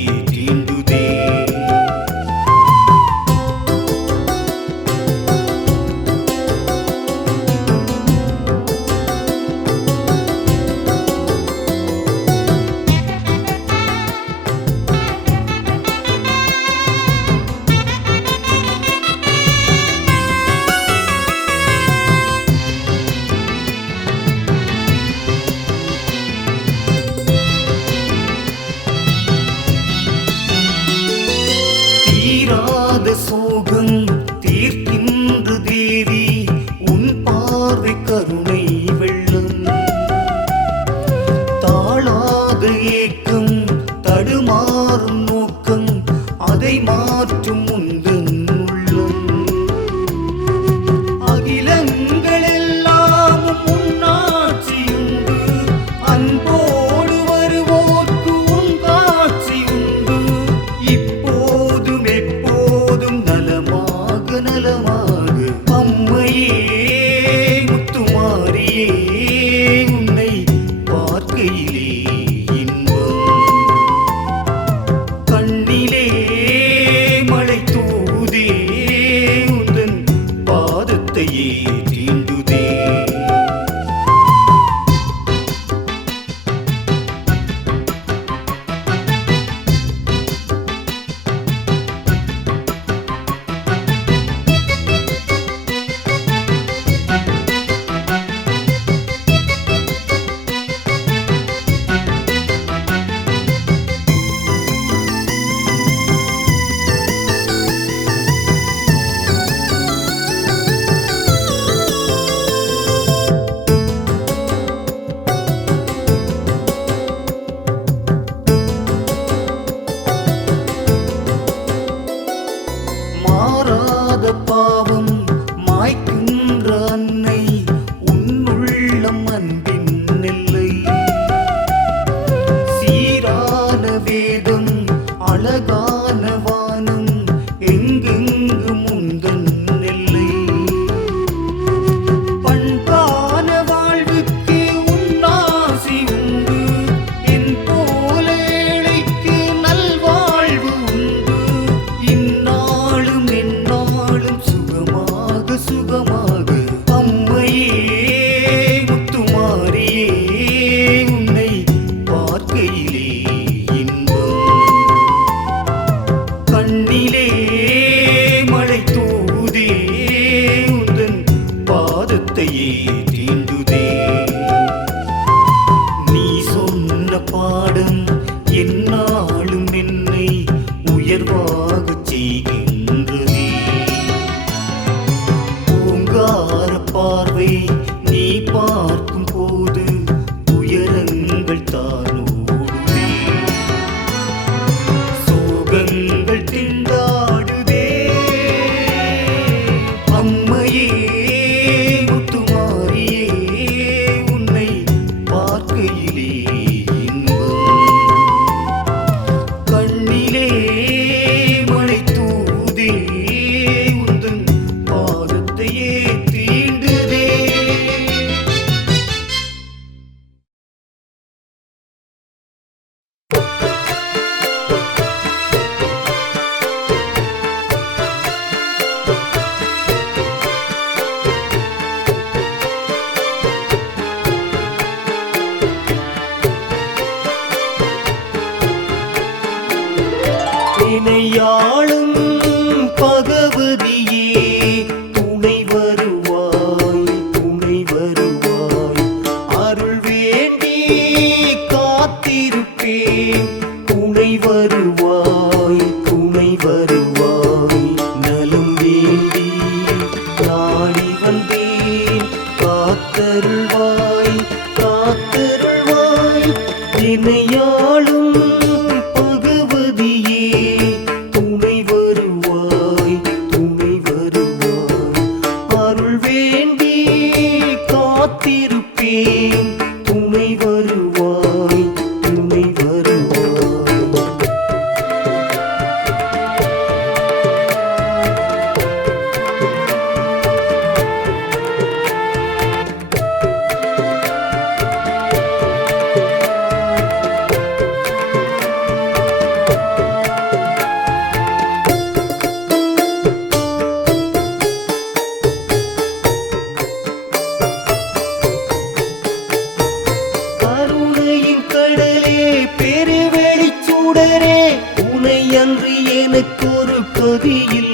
பாதத்தையே ஒரு கொதியில்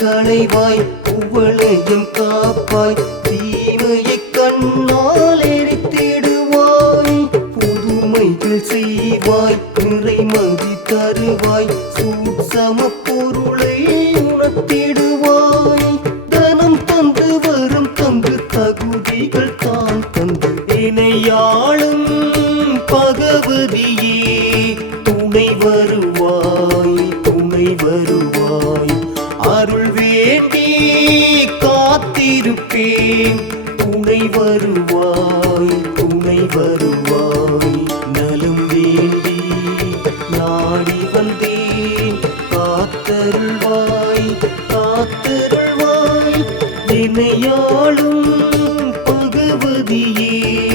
களைவாய் உவளையும் காப்பாய் தீமையை கண்ணால் எரித்திடுவாய். புதுமைகள் செய்வாய் நிறைமதி தருவாய் சூட் சமப்பு வருவாய் துணை வருவாய் நலம் வேண்டி நாடி வந்தேன். காத்தருள்வாய் காத்தருள்வாய் இணையாளும் பகவதியே.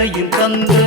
வாழ்க்கையின் தந்தை.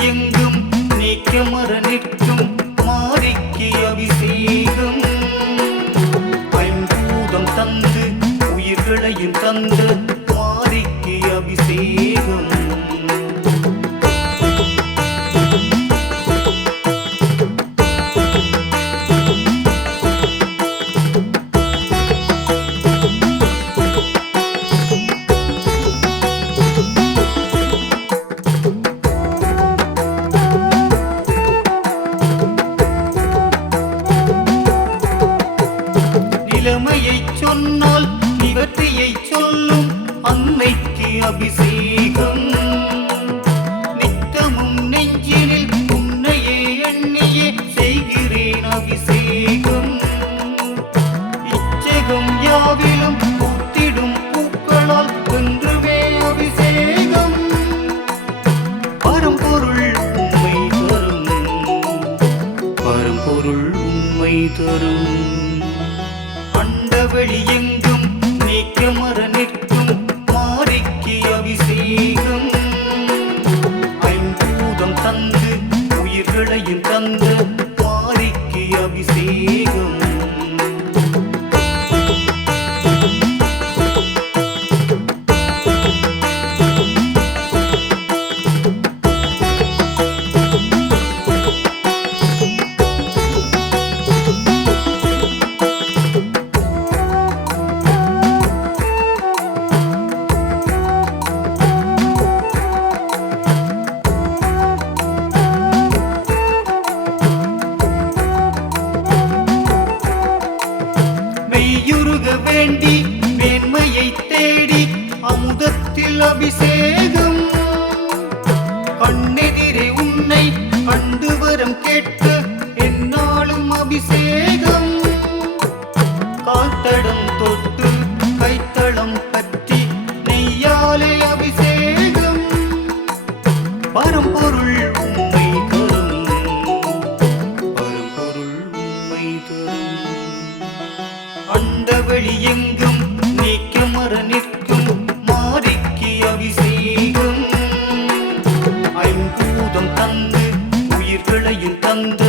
எங்கும் நீக்கமர நிற்கும் மாறிக்கு அபிஷேகம். பைம்பூதம் தந்து உயிர்களையும் தந்து மாறிக்கு அபிஷேகம். சொன்னால் நிவர்த்தியை சொல்லும் அன்னைக்கு அபிஷேகம். வழி எங்கும் நீக்கமர நிற்கும் மாறிக்கு அபிஷேகம். பெண்பூதம் தந்து உயிர்களையும் தந்து அந்த வழி எங்கும் நீக்க மர நிற்கும் மாறிக்கு அபிஷேகம். ஐம்பூதம் தந்து உயிர்களையும் தந்து